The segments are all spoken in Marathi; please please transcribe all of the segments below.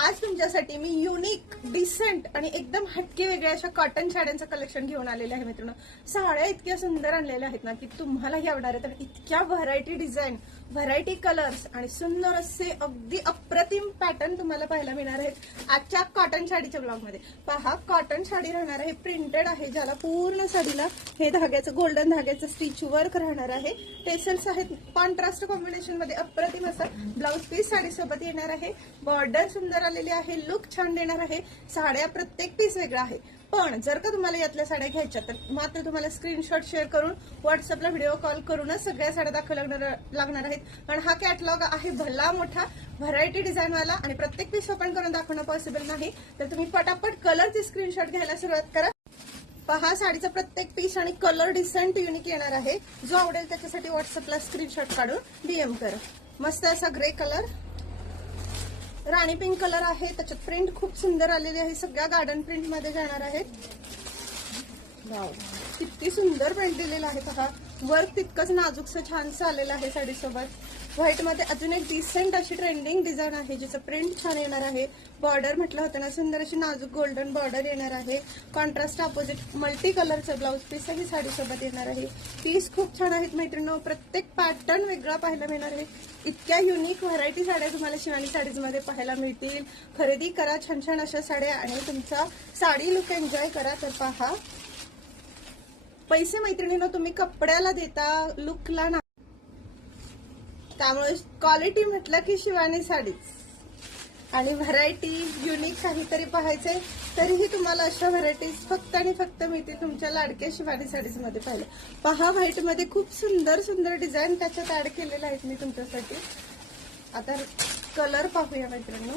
आज तुमच्यासाठी मी युनिक डिसेंट आणि एकदम हटके वेगळ्या अशा कॉटन साड्यांचं कलेक्शन घेऊन आलेले आहे मित्रांनो. साड्या इतक्या सुंदर आणलेल्या आहेत ना की तुम्हालाही आवडणार आहेत आणि इतक्या व्हरायटी डिझाईन व्हरायटी कलर्स आणि सुंदर असे अगदी अप्रतिम पॅटर्न तुम्हाला पाहायला मिळणार आहेत आजच्या कॉटन साडीच्या ब्लॉगमध्ये पहा कॉटन साडी राहणार आहे प्रिंटेड आहे ज्याला पूर्ण साडीला हे धाग्याचं गोल्डन धाग्याचं स्टिच वर्क राहणार आहे. टेसल्स आहेत कॉन्ट्रास्ट कॉम्बिनेशनमध्ये अप्रतिम असा ब्लाऊज पीस साडीसोबत येणार आहे. बॉर्डर सुंदर आलेली आहे. लुक छान देणार आहे. साड्या प्रत्येक पीस वेगळा आहे. पण जर का तुम्हाला यातल्या साड्या घ्यायच्या तर मात्र तुम्हाला स्क्रीनशॉट शेअर करून व्हॉट्सअपला व्हिडिओ कॉल करूनच सगळ्या साड्या दाखव लागणार लागणार आहेत. कारण हा कॅटलॉग आहे भला मोठा व्हरायटी डिझाईनवाला आणि प्रत्येक पीस ओपन करून दाखवणं पॉसिबल नाही. तर तुम्ही पटापट कलरचे स्क्रीनशॉट घ्यायला सुरुवात करा. पहा साडीचा प्रत्येक पीस आणि कलर डिसेंट युनिक येणार आहे. जो आवडेल त्याच्यासाठी व्हॉट्सअपला स्क्रीनशॉट काढून डीएम करा. मस्त असा grey colour rani pink colour आहे त्याच्यात प्रिंट खूप सुंदर आलेली आहे सगळ्या गार्डन प्रिंटमध्ये जाणार आहेत. किती सुंदर पेंट दिलेला आहे पहा वर्क तितकंच नाजूकसं छानसं आलेलं आहे साडीसोबत. व्हाईटमध्ये अजून एक डिसेंट अशी ट्रेंडिंग डिझाईन आहे जिचं प्रिंट छान येणार आहे. बॉर्डर म्हटलं होतं ना सुंदर अशी नाजूक गोल्डन बॉर्डर येणार आहे. कॉन्ट्रास्ट अपोजिट मल्टी कलरचं ब्लाऊज पीसही साडीसोबत येणार आहे. पीस खूप छान आहेत मैत्रिणी प्रत्येक पॅटर्न वेगळा पाहायला मिळणार आहे. इतक्या युनिक व्हरायटी साड्या तुम्हाला शिवानी साडीजमध्ये पाहायला मिळतील. खरेदी करा छान छान अशा साड्या आणि तुमचा साडी लुक एन्जॉय करा. तर पहा पैसे मैत्रिणीनं तुम्ही कपड्याला देता लुकला ना. त्यामुळे क्वालिटी म्हटलं की शिवानी साडीच. आणि व्हरायटी युनिक काहीतरी पाहायचंय तरीही तुम्हाला अशा व्हरायटीज फक्त आणि फक्त मिळतील तुमच्या लाडक्या शिवानी साडीजमध्ये पाहिलं पहा व्हाईटमध्ये खूप सुंदर सुंदर डिझाईन त्याच्यात ऍड केलेले आहेत मी तुमच्यासाठी. आता कलर पाहूया मैत्रिणी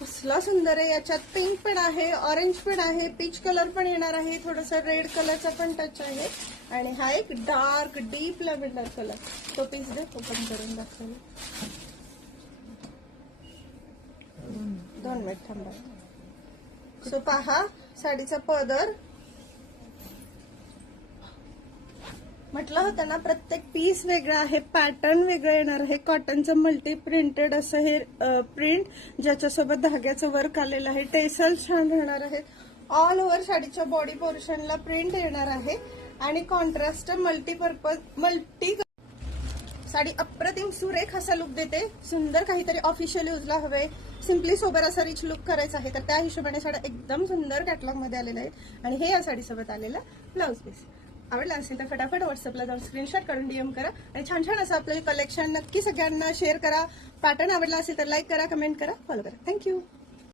कसला सुंदर आहे याच्यात पिंक पण आहे ऑरेंज पण आहे पीच कलर पण येणार आहे थोडस रेड कलरचा पण टच आहे. आणि हा एक डार्क डीप लॅव्हेंडर कलर तो पीस दे ओपन करून दाखवला. दोन मिनिट थांबा. सो पहा साडीचा पदर म्हटलं होतं ना प्रत्येक पीस वेगळा आहे पॅटर्न वेगळं येणार आहे कॉटनचं मल्टी प्रिंटेड असं हे प्रिंट ज्याच्यासोबत धाग्याचं वर्क आलेलं आहे टेसल छान राहणार आहेत ऑल ओव्हर साडीच्या बॉडी पोर्शनला प्रिंट येणार आहे. आणि कॉन्ट्रास्ट मल्टीपर्पज मल्टी साडी अप्रतिम सुरेख असा लुक देते. सुंदर काहीतरी ऑफिशियल यूजला हवे. सिम्पली सोबर असा रिच लुक करायचा आहे. तर त्या हिशोबाने साड्या एकदम सुंदर कॅटलॉगमध्ये आलेल्या आहेत. आणि हे या साडीसोबत आलेलं ब्लाऊज पीस आवडला असेल तर फटाफट व्हॉट्सअपला जाऊन स्क्रीनशॉट काढून डीएम करा. आणि छान छान असं आपल्याला कलेक्शन नक्की सगळ्यांना शेअर करा. पॅटर्न आवडला असेल तर लाईक करा कमेंट करा फॉलो करा. थँक्यू